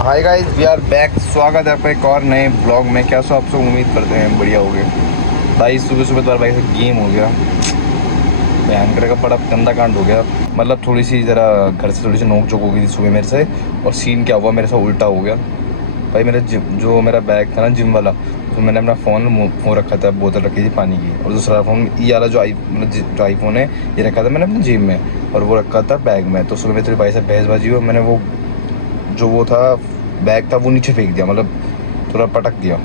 Hi guys, we are back. स्वागत है आपका एक और नए ब्लॉग में। कैसे आप सब उम्मीद करते हैं बढ़िया हो गए। भाई सुबह सुबह तो भाई से गेम हो गया। भयंकर का बड़ा गंदा कांड हो गया। मतलब थोड़ी सी ज़रा घर से थोड़ी सी नोक झोंक हो गई थी सुबह मेरे से। और सीन क्या हुआ, मेरे साथ उल्टा हो गया। भाई मेरे जो मेरा बैग था ना जिम वाला, तो मैंने अपना फ़ोन रखा था, बोतल रखी थी पानी की। और दूसरा फ़ोन ये वाला जो आईफोन है ये रखा था मैंने अपनी जेब में। और वो रखा था बैग में। तो सुबह मेरे भाई से बहसबाजी हुई। मैंने वो था बैग था वो नीचे फेंक दिया, मतलब थोड़ा पटक दिया।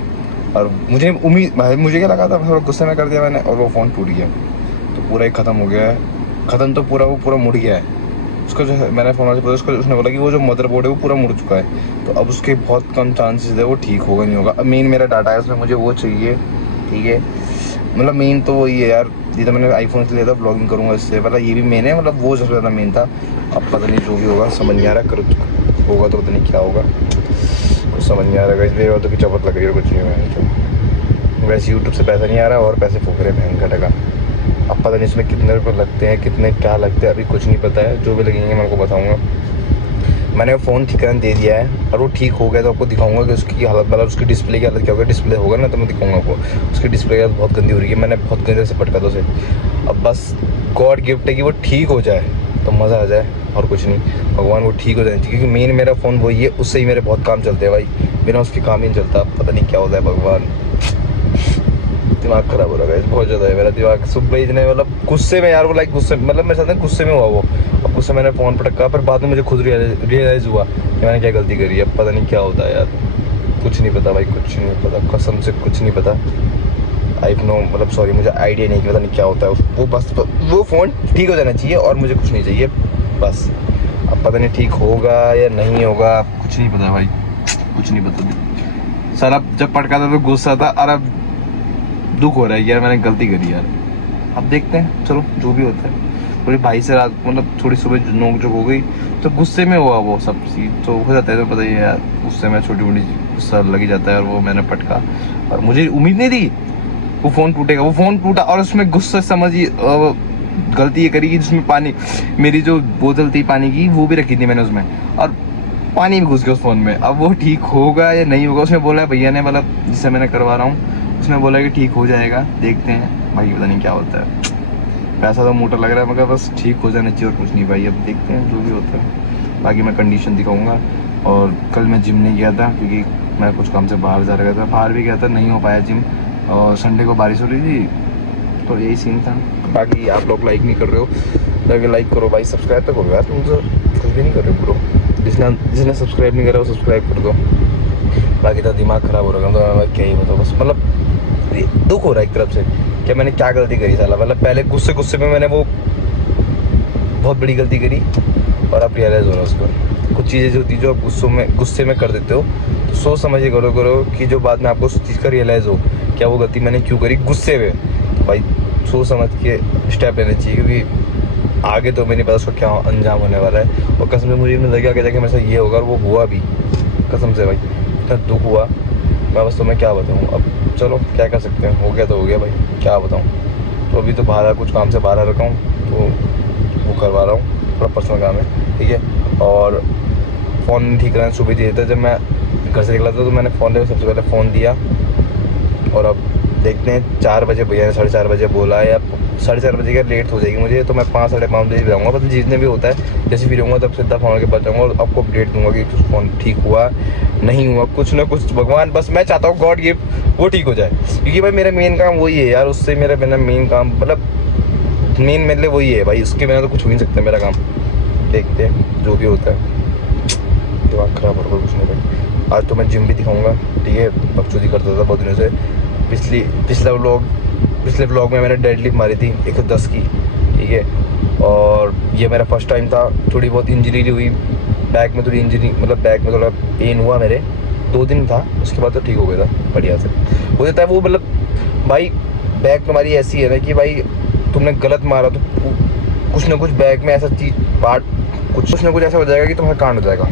और मुझे उम्मीद भाई, मुझे क्या लगा था, थोड़ा गुस्से में कर दिया मैंने। और वो फ़ोन टूट गया। तो पूरा ही ख़त्म हो गया है। ख़त्म तो पूरा, वो पूरा मुड़ गया है। उसका जो है, मैंने फ़ोन से पूछा, उसने बोला कि वो जो मदरबोर्ड है वो पूरा मुड़ चुका है। तो अब उसके बहुत कम चांसेस है वो ठीक होगा, नहीं होगा। अब मेन मेरा डाटा है उसमें, मुझे वो चाहिए। ठीक है, मतलब मेन तो वही है यार। ये तो मैंने आईफोन से लिया था, ब्लॉगिंग करूँगा इससे, मतलब ये भी मेन है, मतलब वो सबसे ज़्यादा मेन था। अब पता नहीं जो भी होगा, समझ नहीं आ रहा। कर होगा तो पता नहीं क्या होगा, कुछ समझ नहीं आ रहा। इसलिए तो की चपत लग रही है, कुछ नहीं है। वैसे यूट्यूब से पैसा नहीं आ रहा और पैसे फूक रहे हैं बहन का टका। अब पता नहीं इसमें कितने रुपये लगते हैं, कितने क्या लगते हैं, अभी कुछ नहीं पता है। जो भी लगेंगे मैं आपको बताऊँगा। मैंने फ़ोन ठीक करने दे दिया है, और वो ठीक हो गया तो आपको दिखाऊंगा कि उसकी हालत, मतलब उसकी डिस्प्ले की हालत क्या होगा। डिस्प्ले होगा ना तो मैं दिखाऊंगा आपको। उसकी डिस्प्ले की हालत बहुत गंदी हो रही है, मैंने बहुत गंदे से पटका था उसे। अब बस गॉड गिफ्ट है कि वो ठीक हो जाए तो मज़ा आ जाए, और कुछ नहीं। भगवान वो ठीक हो जाए, क्योंकि मेन मेरा फ़ोन वही है, उससे ही मेरे बहुत काम चलते हैं भाई। बिना उसके काम ही नहीं चलता। पता नहीं क्या होता है भगवान। दिमाग खराब हो रहा है बहुत ज़्यादा है मेरा दिमाग। सुबह इतने मतलब गुस्से में यार, वो लाइक गुस्से, मतलब मेरे साथ गुस्से में हुआ वो। अब गुस्से मैंने फ़ोन पटका, पर बाद में मुझे खुद रियलाइज़ हुआ कि मैंने क्या गलती करी है। अब पता नहीं क्या होता है यार, कुछ नहीं पता भाई, कुछ नहीं पता, कसम से कुछ नहीं पता। आई नो, मतलब सॉरी, मुझे आइडिया नहीं कि पता नहीं क्या होता है वो। बस वो फ़ोन ठीक हो जाना चाहिए और मुझे कुछ नहीं चाहिए बस। अब पता नहीं ठीक होगा या नहीं होगा, कुछ नहीं पता भाई, कुछ नहीं पता। सर अब जब पटका था तो गुस्सा था, और अब दुख हो रहा है यार, मैंने गलती करी यार। अब देखते हैं, चलो जो भी होता है। थोड़ी भाई से रात, मतलब थोड़ी सुबह नोक झोंक हो गई, तो गुस्से में हुआ वो सब चीज़ तो हो जाता है, तो पता ही है यार। गुस्से में छोटी मोटी गुस्सा लग ही जाता है। और वो मैंने पटका, और मुझे उम्मीद नहीं थी वो फ़ोन टूटेगा। वो फ़ोन टूटा, और उसमें गुस्सा समझिए, गलती ये करी कि जिसमें पानी, मेरी जो बोतल थी पानी की वो भी रखी थी मैंने उसमें, और पानी भी घुस गया उस फ़ोन में। अब वो ठीक होगा या नहीं होगा, उसने बोला है भैया ने, मतलब जिससे मैंने करवा रहा हूँ, उसने बोला कि ठीक हो जाएगा, देखते हैं भाई, पता नहीं क्या होता है। पैसा तो मोटा लग रहा है, मगर बस ठीक हो जाना चाहिए और कुछ नहीं भाई। अब देखते हैं जो भी होता है, बाकी मैं कंडीशन दिखाऊंगा। और कल मैं जिम नहीं गया था, क्योंकि मैं कुछ काम से बाहर जा रहा था, बाहर भी गया था, नहीं हो पाया जिम। और संडे को बारिश हो रही थी, तो यही सीन था। बाकी आप लोग लाइक नहीं कर रहे हो, जाके लाइक करो भाई, सब्सक्राइब तो करो यार, तुम तो कुछ भी नहीं कर रहे हो ब्रो। जिसने सब्सक्राइब नहीं करा वो सब्सक्राइब कर दो। बाकी तो दिमाग ख़राब हो रहा है, तो मैं क्या ही बताऊँ बस। मतलब दुख हो रहा है एक तरफ से, क्या मैंने क्या गलती करी साला। मतलब पहले गुस्से गुस्से में मैंने वो बहुत बड़ी गलती करी, और अब रियलाइज़ हो रहा है उसको। कुछ चीज़ें जो होती है जो आप गुस्से में कर देते हो, तो सोच समझ के करो कि जो बाद में आपको उस चीज़ का रियलाइज़ हो, क्या वो गलती मैंने क्यों करी गुस्से में। तो भाई सोच समझ के स्टेप लेने चाहिए, क्योंकि आगे तो मैंने पता उसका क्या अंजाम होने वाला है। और कसम से मुझे नहीं लगा आगे जाके मेरे साथ ये होगा, और वो हुआ भी। कसम से भाई इतना दुख हुआ, मैं बस तुम्हें क्या बताऊँ। अब चलो क्या कर सकते हैं, हो गया तो हो गया भाई, क्या बताऊँ। तो अभी तो बाहर कुछ काम से बाहर रखा हूँ, तो वो करवा रहा हूँ, थोड़ा पर्सनल काम है, ठीक है। और फ़ोन ठीक कराने सुबह दिया था, जब मैं घर से निकला था तो मैंने फ़ोन लेकर सबसे पहले फ़ोन दिया। और अब देखते हैं, 4 बजे भैया ने 4:30 बजे बोला है, या 4:30 बजे का लेट हो जाएगी मुझे, तो मैं 5 साढ़े 5 बजे जाऊँगा। मतलब जितने भी होता है, जैसे फ्री रहूँगा तब सीधा फ़ोन के पास जाऊँगा और आपको अपडेट दूँगा कि फ़ोन ठीक हुआ नहीं हुआ, कुछ ना कुछ। भगवान, बस मैं चाहता हूँ गॉड गिफ्ट वो ठीक हो जाए, क्योंकि भाई मेरा मेन काम वही है यार। उससे मेरा बिना मेन काम, मतलब मेन मेरे लिए वही है भाई, उसके बिना तो कुछ हो ही नहीं सकता मेरा काम। देखते हैं जो भी होता है। दिमाग ख़राब हो रहा है, कुछ नहीं भाई। आज तो मैं जिम भी दिखाऊंगा, ठीक है। बकचोदी करता था बहुत दिनों से। पिछले व्लॉग में मैंने डेडलिफ्ट मारी थी 110 की, ठीक है। और ये मेरा फर्स्ट टाइम था। थोड़ी बहुत इंजरी हुई बैक में, थोड़ी इंजरी, मतलब बैक में थोड़ा पेन हुआ मेरे, 2 दिन था। उसके बाद तो ठीक हो गया था बढ़िया से। हो जाता है वो, मतलब भाई बैक तुम्हारी ऐसी है ना कि भाई तुमने गलत मारा तो कुछ ना कुछ बैक में ऐसा चीज़ पार्ट, कुछ ना कुछ ऐसा हो जाएगा कि तुम्हारा कांड हो जाएगा।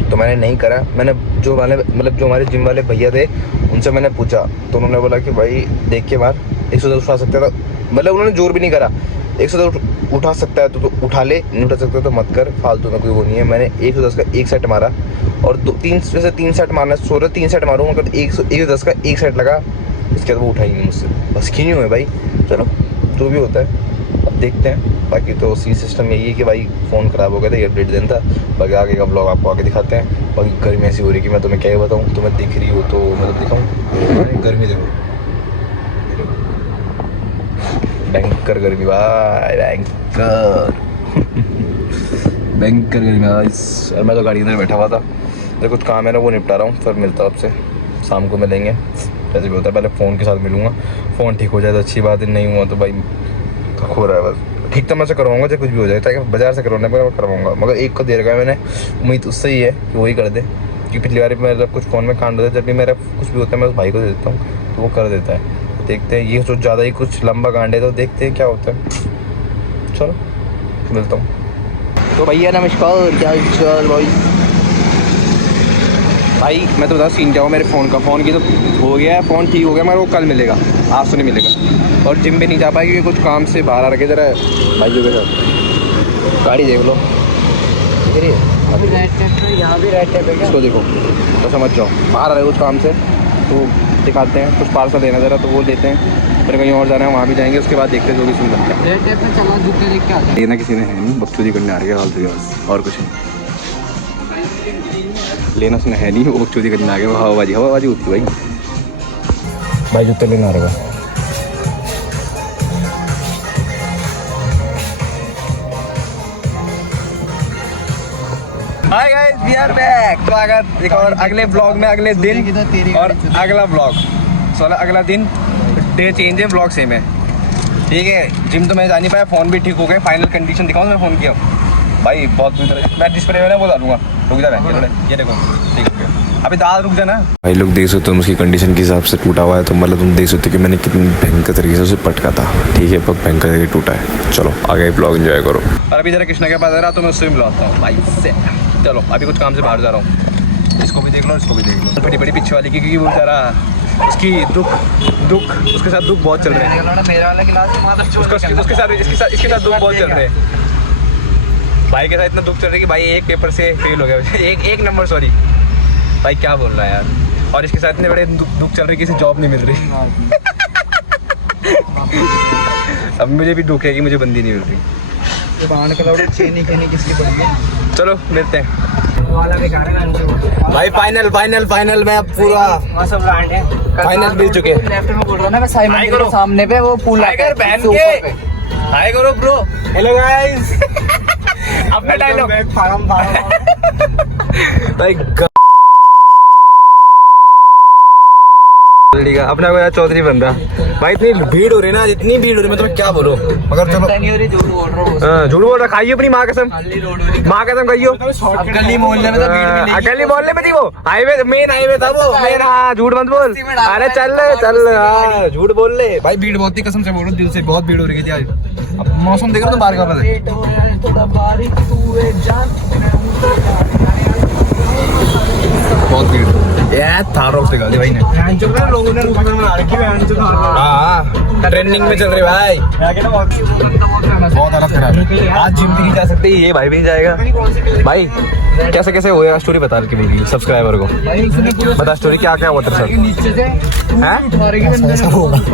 तो मैंने नहीं करा। मैंने जो हमारे जिम वाले भैया थे उनसे मैंने पूछा, तो उन्होंने बोला कि भाई देख के मार, 110 उठा सकते था। मतलब उन्होंने जोर भी नहीं करा, 110 उठा सकता है तो उठा ले, नहीं उठा सकता तो मत कर, फालतू में कोई वो नहीं है। मैंने 110 का एक सेट मारा और 3 सेट मारना, 3 सेट मारूँ मगर 110 का एक सेट लगा, इसके बाद वो उठा ही नहीं मुझसे, बस की नहीं हुए भाई। चलो जो भी होता है अब देखते हैं। बाकी तो सी सिस्टम यही है कि भाई फ़ोन ख़राब हो गया था, ये अपडेट देना था। बाकी आगे का ब्लॉग आपको आगे दिखाते हैं। बाकी गर्मी ऐसी हो रही कि मैं तुम्हें क्या ही बताऊँ, तुम्हें दिख रही हो तो मतलब दिखाऊँ। गर्मी देखो, भयंकर गर्मी भाई, भयंकर भयंकर गर्मी भाई। और मैं तो गाड़ी अंदर बैठा हुआ था, मेरे कुछ काम है ना वो निपटा रहा हूँ, फिर मिलता हूँ आपसे शाम को मिलेंगे। जैसे भी होता है पहले फ़ोन के साथ मिलूँगा, फ़ोन ठीक हो जाए तो अच्छी बात है, नहीं हुआ तो भाई हो रहा है बस। ठीक तो मैं से करवाऊँगा चाहे कुछ भी हो जाए, चाहे बाजार से करवाने पर करवाऊँगा, मगर एक को दे रखा है मैंने, उम्मीद उससे ही है कि वही कर दे। क्योंकि पिछली बार मेरा कुछ फ़ोन में कांड होता है, जब भी मेरा कुछ भी होता है मैं उस भाई को दे देता हूँ तो वो कर देता है। तो देखते हैं, ये सोच ज़्यादा ही कुछ लंबा कांड है तो देखते हैं क्या होता है। चलो मिलता हूँ। तो भैया नमस्कार, क्या चल भाई मैं तो बता सीन क्या हो मेरे फ़ोन की तो हो गया है, फ़ोन ठीक हो गया मगर वो कल मिलेगा, आज तो नहीं मिलेगा। और जिम भी नहीं जा पाएगी कुछ काम से बाहर आ रखे ज़रा भाइयों के साथ। गाड़ी देख लो, अभी यहाँ भी रेड टेप है क्या, इसको देखो तो समझ जाओ बाहर आ रहे कुछ काम से, तो दिखाते हैं कुछ पार्सल देना ज़रा तो वो लेते हैं, फिर कहीं और जाना है वहाँ भी जाएंगे, उसके बाद देखते हैं जो भी सुन सकते हैं। रेड टेप में चला जूते देख के आ लेना किसी ने है नहीं, बकचोदी करने आ रही है फालतू के बस, और कुछ नहीं लेना उसने है नहीं, वो चोरी करने आ गया, वो हवाबाजी होती है भाई जूते लेना आ रहा है। Hi guys, we are back. स्वागत एक और अगले ब्लॉग में, अगले दिन और अगला ब्लॉग, अगला दिन, डे चेंज है, ब्लॉग सेम है, ठीक है। जिम तो मैं जा नहीं पाया, फ़ोन भी ठीक हो गया, फाइनल कंडीशन दिखाऊँ मैं फ़ोन किया भाई, बहुत बुरी तरह मैं डिस्प्ले में ना वो डालूंगा, रुक जा रहा है ये देखो, ठीक है अभी दाल रुक जाना भाई। लोग देख सकते हो उसकी कंडीशन के हिसाब से टूटा हुआ है, तो मतलब तुम देख सकते हो कि मैंने कितनी भयंकर तरीके से उसे पटका था, ठीक है, बहुत भयंकर तरीके टूटा है। चलो आगे ब्लॉग एंजॉय करो। और अभी जरा कृष्णा के पास आ रहा तो मैं उससे मिलवाता हूँ भाई से। चलो अभी कुछ काम से बाहर जा रहा हूँ, इसको भी देख लो, इसको भी देख लो, बड़ी बड़ी पीछे वाली की, क्योंकि वो जरा उसकी दुख उसके साथ दुख बहुत चल रहे हैं, इसके साथ दुख बहुत चल रहे हैं भाई के साथ, इतना दुख चल रहा है कि भाई एक पेपर से फेल हो गया, एक नंबर सॉरी भाई, क्या बोल रहा है यार। और इसके साथ इतने बड़े दुख चल रहे किसी जॉब नहीं मिल रही अब मुझे भी दुख है कि मुझे बंदी नहीं मिल रही। चलो मिलते हैं भाई। फाइनल मैं पूरा फाइनल मिल चुके हैं। लेफ्ट में बोल रहा ना मैं, साइमन के सामने पे वो पुल है, बहन के हाय करो ब्रो, हेलो गाइस अपना डायलॉग भाई अपना को यार चौधरी बन रहा भाई। इतनी भीड़ हो रही है ना, इतनी भीड़ हो रही है, मैं तुम्हें क्या बोलूं, मगर चलो झूठ बोल रहा, खाइए अपनी माँ कसम, माँ कसम खाइयो। गली मोहल्ले में गली मोहल्ले में थी वो, हाईवे मेन हाईवे था वो मेन, हाँ झूठ मत बोल, अरे चल झूठ बोल ले भाई, भीड़ बहुत थी कसम से बोल रहा हूँ, दिल से बहुत भीड़ हो रही थी आज। अब मौसम देख रहा तो बाहर का बहुत भीड़ भाई ने, हाँ ट्रेंडिंग में चल रही भाई, बहुत हालत खराब है। आज जिम भी नहीं जा सकते, ये भाई भी नहीं जाएगा भाई। कैसे कैसे होएगा, स्टोरी बता रही मेरी सब्सक्राइबर को, बता स्टोरी क्या क्या हुआ तेरे साथ।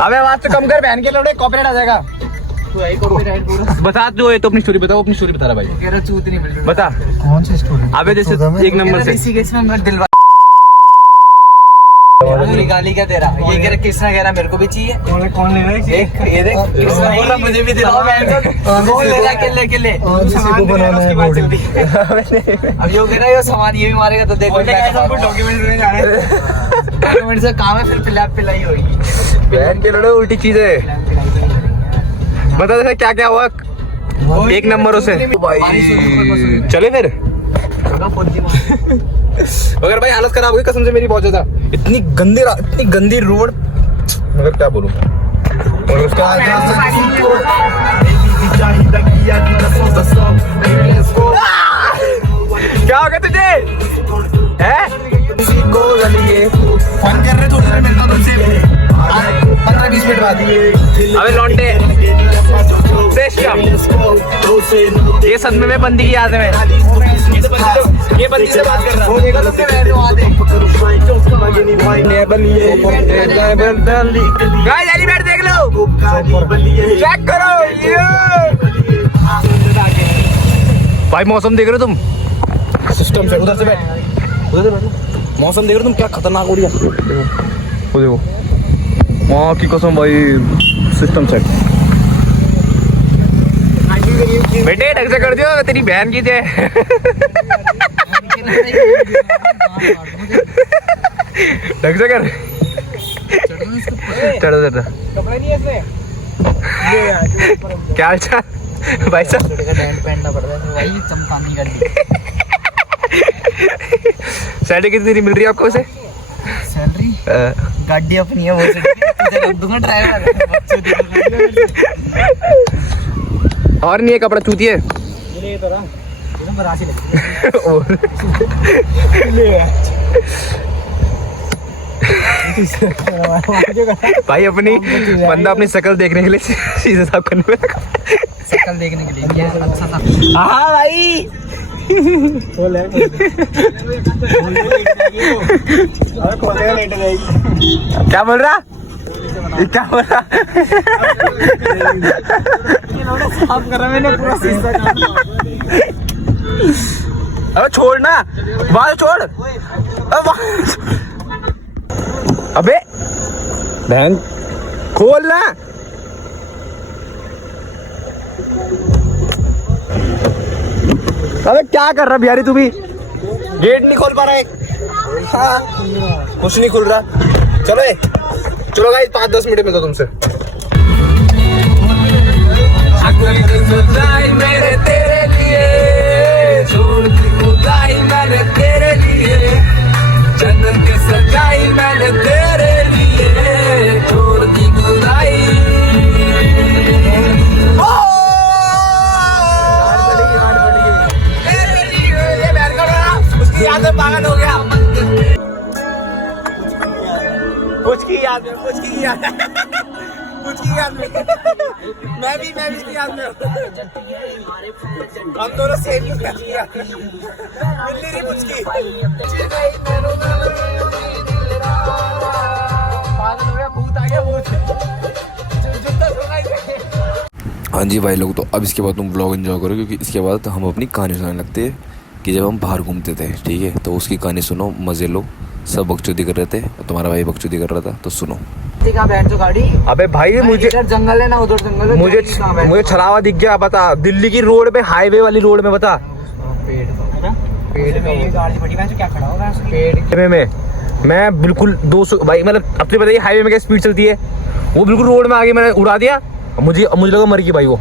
अबे आवाज तो कम कर, बहन के लौड़े कॉपीराइट आ जाएगा। बता जो है तो अपनी स्टोरी बताओ, अपनी स्टोरी बता रहा भाई, बता कौन सी स्टोरी। अबे जैसे एक नंबर से गाली क्या तेरा, ये कह रहा कृष्णा कह रहा मेरे को भी चाहिए, कौन ले रहा है ये देख, कृष्णा बोल रहा मुझे भी दिलाओ, कौन ले रहा है किले अब यो कह रहा है सामान ये भी मारेगा तो देखो डॉक्यूमेंट लेने जा रहे हैं, डॉक्यूमेंट से काम है, फिर पिलाई होगी बहन के लड़े उल्टी चीजें। बता दे क्या क्या हुआ एक नंबरों से चले फिर मगर भाई हालत खराब हो गई कसम से मेरी बहुत ज्यादा, इतनी गंदी रोड, मगर क्या बोलूं। और उसका क्या हो गया तुझे है, फोन कर रहे थोड़ी देर मिलता हूं तुमसे 15-20 मिनट बाद। अबे लौंडे श्रेष्ठ ये सदमे में बंदी की याद है। ये बंदी से बात कर रहा हूँ। देख लो, चेक करो ये भाई, मौसम देख रहे हो तुम? सिस्टम से उधर से बैठ, उधर से बैठ। मौसम देख रहे हो तुम, क्या खतरनाक हो रही है। वो देखो, माँ की कसम भाई, सिस्टम सेट। बेटे ढंग से कर दियो, तेरी बहन की थे। ढंग से कर। चढ़ो चढ़ो। कपड़ा नहीं है इसमें। क्या हाल चाल भाई साहब? पहनना पड़ता है भाई, चमकानी गाड़ी। सैलरी कितनी मिल रही है आपको वैसे? सैलरी गाड़ी अपनी है, वो दूंगा ड्राइवर। और नहीं है कपड़ा चूती है। ये तो रहा एकदम बरासी लगी। भाई अपनी बंदा अपनी शक्ल देखने के लिए सीधे साफ करने में, शक्ल देखने के लिए क्या अच्छा था। हाँ भाई क्या बोल रहा? क्या बोल रहा? साफ करा मैंने पूरा शीशा। अबे छोड़ ना, बाल छोड़। अबे बहन खोल ना। अबे क्या कर रहा बिहारी, तू भी गेट नहीं खोल पा रहा है। हाँ, कुछ नहीं खुल रहा। चलो चलो गाइस, 5-10 मिनट में तो तुमसे। मेरे तेरे लिए छोड़ दी खुदाई मैंने तेरे लिए, जन्नत की सजाई मैंने तेरे लिए, छोड़ दी खुदाई। उसकी याद में पागल हो गया। कुछ की याद में, कुछ की याद में, कुछ की याद में। मैं भी इसकी याद में। हम दोनों सेम ही कर लिया। मिलनी नहीं कुछ की। पागल हो गया, भूत आ गया, भूत। हाँ जी भाई लोग, तो अब इसके बाद तुम ब्लॉग एंजॉय करो, क्योंकि इसके बाद हम अपनी कहानी सुनाने लगते हैं कि जब हम बाहर घूमते थे। ठीक है, तो उसकी कहानी सुनो, मजे लो। सब बकचोदी कर रहे थे, तुम्हारा भाई बकचोदी कर रहा था, तो सुनो। गाड़ी। अबे भाई मुझे जंगल है ना, उधर जंगल है। मुझे छलावा दिख गया। बता, दिल्ली की रोड पे, हाईवे वाली रोड में, बता। पेड़ में मैं बिल्कुल 200 भाई, मतलब अब तो बताइए हाईवे में क्या स्पीड चलती है। वो बिल्कुल रोड में आगे मैंने उड़ा दिया। मुझे लगा मर गई भाई वो।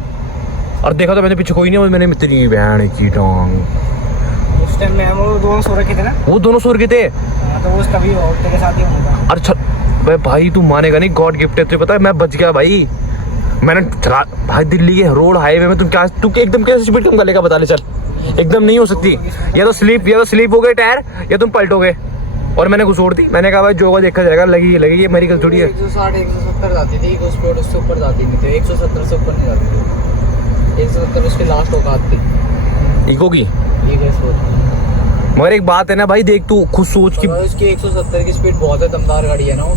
और देखा तो मैंने पीछे कोई नहीं, मैंने तेरी बहन की टांग। उस टाइम में वो दोनों सो रखे थे ना। वो दोनों सो रखे थे, तो वो तभी तेरे साथ ही होगा। अच्छा भाई तू मानेगा नहीं, गॉड गिफ्ट है। तुझे पता है मैं बच गया भाई। मैंने भाई दिल्ली के रोड हाईवे में तू एकदम कैसे स्पीड कम कर लेगा, बता ले। चल एकदम नहीं हो सकती। या तो स्लिप हो गए टायर, या तुम पलटोगे। और मैंने घुसोड़ दी। मैंने कहा भाई जो देखा जाएगा, लगी ये मेरी गलती थोड़ी है। 160 170 जाती थी स्पीड, उससे ऊपर जाती नहीं थी। 170 से ऊपर नहीं जाती थी। 170 उसकी लास्ट औकात थी इको की। मगर एक बात है ना भाई, देख तू खुद सोच की उसकी 170 की स्पीड बहुत है, दमदार गाड़ी है ना वो।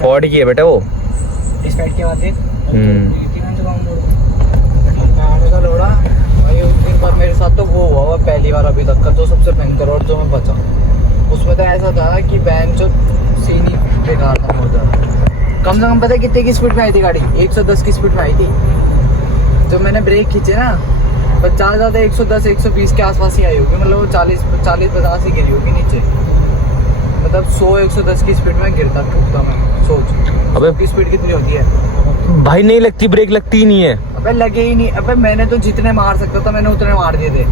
फॉर्ड की है बेटा वो। इस साइड के बाद लोड़ा भाई। उस दिन बाद मेरे साथ तो वो हुआ पहली बार अभी तक का, तो सबसे भयंकर। और जो मैं बचा उसमें तो ऐसा था कि बैंक जो सीन ही बेकार था बहुत ज़्यादा। कम से कम पता है कितने की स्पीड में आई थी गाड़ी? 110 की स्पीड में आई थी। जब मैंने ब्रेक खींचे ना, बस ज़्यादा ज़्यादा 110 120 के आसपास ही आई होगी। मतलब वो 40-50 ही गिरी होगी नीचे। मतलब 100-110 की स्पीड में गिरता ठुकता मैं। सोच अबे की स्पीड कितनी होती है भाई? नहीं लगती, ब्रेक लगती ही नहीं है। अबे लगे ही नहीं। अबे मैंने तो जितने मार सकता था मैंने उतने मार दिए थे।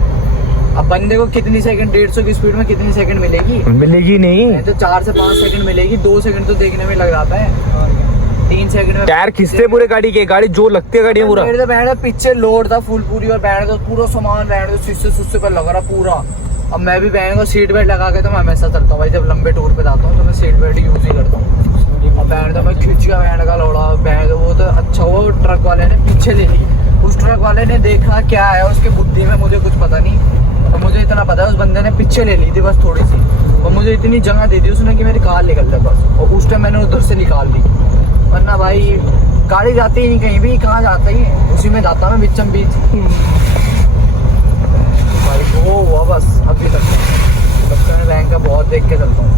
अब बंदे को कितनी सेकंड, 150 की स्पीड में कितनी सेकंड मिलेगी? मिलेगी नहीं तो 4 से 5 सेकंड मिलेगी। 2 सेकंड तो देखने में लग जाता है। 3 सेकंड में टायर खिंचते पूरे गाड़ी के। गाड़ी जो लगती है गाड़ी पूरा। मेरे तो बैठ पीछे लोड था फुल पूरी, और बैठ तो पूरा सामान बैठ तो शीशे पर लग रहा पूरा। अब मैं भी बैठ सीट बेल्ट लगा के तो मैं हमेशा चलता हूँ भाई। जब लंबे टूर पे जाता हूँ तो मैं सीट बेल्ट यूज ही करता हूँ। अब बैठ तो मैं खींच गया, बैठ का लोड़ा बैठ। वो तो अच्छा वो ट्रक वाले ने पीछे ले ली, उस ट्रक वाले ने देखा क्या है उसके बुद्धि में, मुझे कुछ पता नहीं। और मुझे इतना पता है उस बंदे ने पीछे ले ली थी बस थोड़ी सी, और मुझे इतनी जगह दे दी उसने कि मेरी कार निकल जाए बस। और उस टाइम मैंने उधर से निकाल दी, वरना भाई गाड़ी जाती ही नहीं कहीं भी, कहाँ जाता ही उसी में जाता मैं बीचम बीच भाई। वो हुआ बस अभी तक मैं बैंक का बहुत देख के चलता हूँ।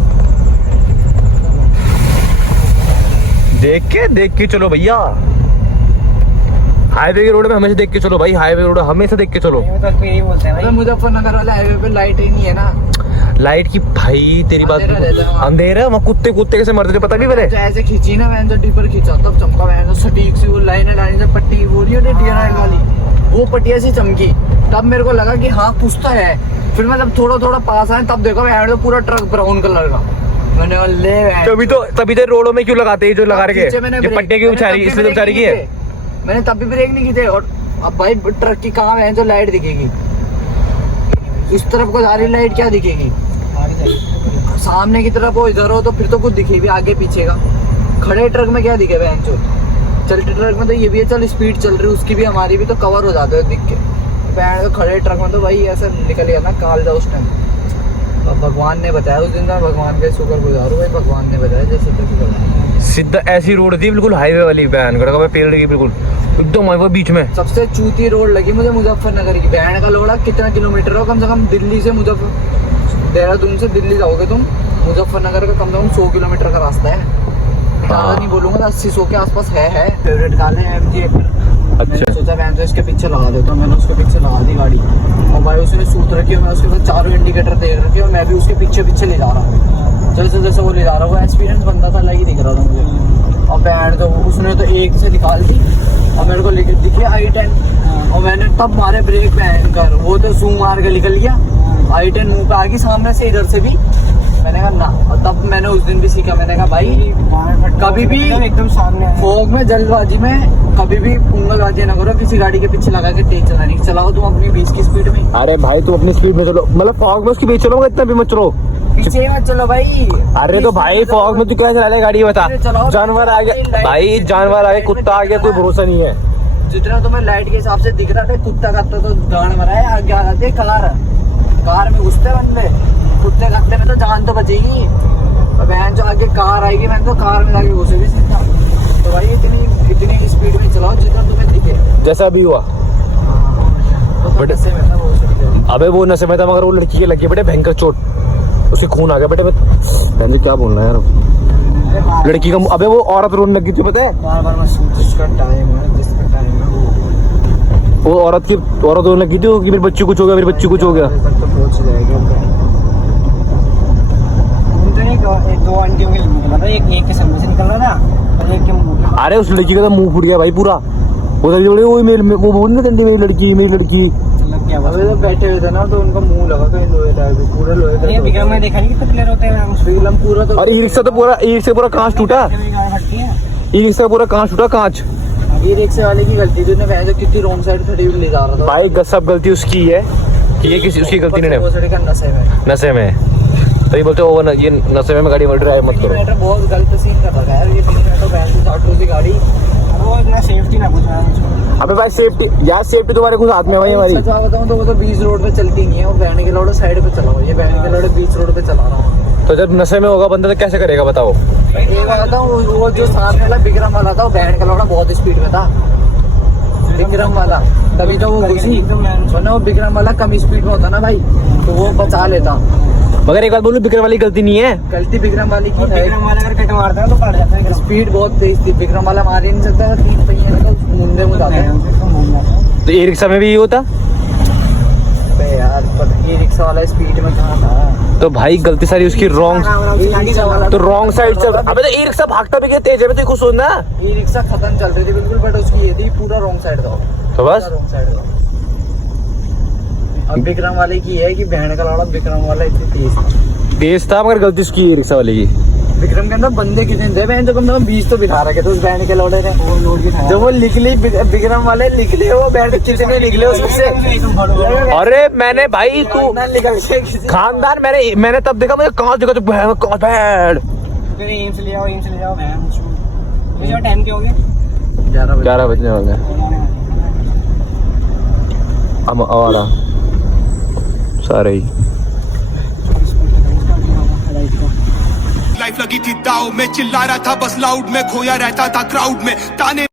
देख के चलो भैया, हाईवे के रोड पे हमेशा देख के चलो भाई, हाईवे रोड हमेशा देख के चलो। यही बोलते हैं भाई, मुजफ्फरनगर वाले हाईवे पे लाइट ही नहीं है ना, लाइट की भाई तेरी बात अंधेरा, वहाँ कुत्ते कैसे मरते थे पता नहीं मेरे। ऐसे खींची ना वैन, जो डीपर खींचा तब चमका वैन, सटीक सी वो लाइन से पट्टी वो नहीं होती DRI वाली, वो पट्टिया सी चमकी। तब मेरे को लगा कि हाँ कुछ तो है। फिर मैं जब थोड़ा पास आया तब देखो वैन पूरा ट्रक ब्राउन कलर का। मैंने कहा ले तभी तो रोडों में क्यों लगाते हैं जो लगा रखे पट्टे क्यों उछारी, इसलिए तो उछारी की है। मैंने तब भी ब्रेक नहीं की थे। और अब भाई ट्रक की कहाँ वैन जो लाइट दिखेगी, इस तरफ को जा रही लाइट क्या दिखेगी, सामने की तरफ हो इधर हो तो फिर तो कुछ दिखे भी आगे पीछे का। खड़े ट्रक में क्या दिखे वैन जो, चलते ट्रक में तो ये भी है चल स्पीड चल रही उसकी भी हमारी भी तो कवर हो जाते हैं दिख के। वैन तो खड़े ट्रक में तो भाई ऐसा निकल गया ना काल जा उस टाइम। अब भगवान ने बताया उस दिन का, भगवान के शुक्रगुजार हूँ भाई, भगवान ने बताया जैसे सीधा ऐसी रोड थी बिल्कुल हाईवे वाली, वैन का पेड़ लगी बिल्कुल एकदम हाईवे बीच में। सबसे चूती रोड लगी मुझे मुजफ्फरनगर की। वैन का लोड़ा कितना किलोमीटर हो, कम से कम दिल्ली से देहरादून से दिल्ली जाओगे तुम, मुजफ्फरनगर का कम से कम 100 किलोमीटर का रास्ता है। ज़्यादा नहीं बोलूंगा, 80-100 के आसपास है। फेवरेट कार है MG। अच्छा सोचा मैं तो इसके पीछे लगा देता हूँ, मैंने उसके पीछे लगा दी गाड़ी। और भाई उसने सूत रखी है, मैं उसके बाद चारों इंडिकेटर दे रखी और मैं भी उसके पीछे ले जा रहा हूँ। जैसे वो ले जा रहा हूँ, एक्सपीरियंस बनता था अलग ही दिख रहा था मुझे। और बैंड तो उसने तो एक से निकाल दी और मेरे को लेकर दिखी I-10, और मैंने तब मारे ब्रेक बैंड कर, वो तो जूम मार के निकल गया। I-10 मुँह पे आ गई सामने से, इधर से भी। मैंने कहा ना, और तब मैंने उस दिन भी सीखा, मैंने कहा भाई कभी भी एकदम सामने फोग में जल्दबाजी में कभी भी पुंगलबाजी ना करो, किसी गाड़ी के पीछे लगा के तेज चलाने की, चलाओ तुम अपनी 20 की स्पीड में। अरे भाई तुम अपनी स्पीड में चलो, मतलब फॉग में उसके पीछे चलो, इतना भी मत चलो, पीछे मत चलो भाई। अरे तो भाई फॉग में तू क्या चला ले गाड़ी, बता। जानवर आ गया भाई, जानवर आ गया, कुत्ता आ गया, कोई भरोसा नहीं है। जितना तुम्हें लाइट के हिसाब से दिख रहा था, कुत्ता काटता तो जानवर है, आगे आ जाते कार में घुसते बंदे, कुत्ते काटने में तो जान तो बचेगी। और बहन जो आगे कार आएगी, मैंने तो कार में जाके घुसे भी सीधा। तो भाई इतनी स्पीड में चलाओ जितना तुम्हें दिखे, जैसा अभी हुआ। तो नशे में था वो। अबे वो नशे में था, मगर वो लड़की के लगी बेटे भयंकर चोट, उसके खून आ गया बेटे। मैं क्या बोलना है यार, लड़की का, अबे वो औरत रोने लगी थी पता है। बार मैं जिसका टाइम है वो औरत रोने लगी थी कि मेरे बच्चे कुछ हो गया, मेरे बच्चे कुछ हो गया। तो पहुंच जाएगा। दो आंटियों के निकल रहा था, एक के सामने से निकल रहा था और एक के मुंह। अरे उस लड़की का तो मुंह फूट गया भाई पूरा। वो बोल नहीं मेरी लड़की अबे तो बैठे हुए थे ना, तो उनका मुंह लगा तो लोहे का, पूरा लोहे का। ये विक्रम में देखा नहीं कितना क्लियर होते हैं फिल्म पूरा। तो और ई-रिक्शा तो पूरा कांच टूटा, ई-रिक्शा पूरा कांच टूटा, कांच। ये रिक्शा वाले की गलती थी, उसने जो कितनी रॉन्ग साइड खड़ी हुई ले जा रहा था भाई। सब गलती उसकी है कि ये किसी उसकी गलती नहीं है, नशे में। तो ये बोलते हो ये नशे में गाड़ी ड्राइव मत करो। बहुत गलत सीन कर रखा है ये, तो गाड़ी वो इतना सेफ्टी ना पूछना। अबे भाई सेफ्टी यार, सेफ्टी तुम्हारे कुछ हाथ में है भाई हमारी। सच बताऊं तो वो तो बीच रोड पे चलती नहीं है, वो बैंड के लोड साइड पे चलाओ, ये बैंड के लोड बीच रोड पे चला रहा हूँ। तो जब नशे में होगा बंदा तो कैसे करेगा बताओ। ये बताता हूँ, वो जो सामने वाला विक्रम वाला था, वो बैंड का लोड़ा बहुत स्पीड में था, विक्रम वाला, तभी तो वो घुसी। वरना वो विक्रम वाला कम स्पीड में होता ना भाई, तो वो बचा लेता। मगर एक बात बोलूं, विक्रम वाली गलती नहीं है, गलती विक्रम वाली की है। विक्रम वाला अगर कट मारता है तो पड़ जाता है। स्पीड बहुत तेज थी, विक्रम वाला मार ही नहीं सकता, 3 पहिए में तो मुंडे में जाता है। तो ई रिक्शा में भी ये होता यार, पर ई रिक्शा वाला स्पीड में कहाँ था। तो भाई गलती सारी उसकी रॉन्ग, तो रॉन्ग साइड चल। अबे तो ई रिक्शा भागता भी क्या तेज है, तो खुश होना। ई रिक्शा खत्म चल रही थी बिल्कुल, बट उसकी ये थी पूरा रॉन्ग साइड था, तो बस रॉन्ग साइड था। अब विक्रम वाले की है कि बहन का लौड़ा, विक्रम वाला इतनी तेज था, मगर गलती उसकी ई रिक्शा वाले की। विक्रम के अंदर बंदे कितने थे, मैं तो कम से कम 20 तो बिठा रखे थे उस बैंड के लौड़े ने। जब वो निकली विक्रम वाले निकले, वो बैंड कितने निकले उससे। अरे मैंने भाई तू खानदान, मैंने तब देखा, मुझे कहाँ देखा तो बैंड। एम्स ले जाओ, एम्स ले जाओ। टाइम क्या हो गया? 11 बजने वाले। अब आ रहा सारे ही लाइफ लगी थी दाव में, चिल्ला रहा था बस लाउड में, खोया रहता था क्राउड में, ताने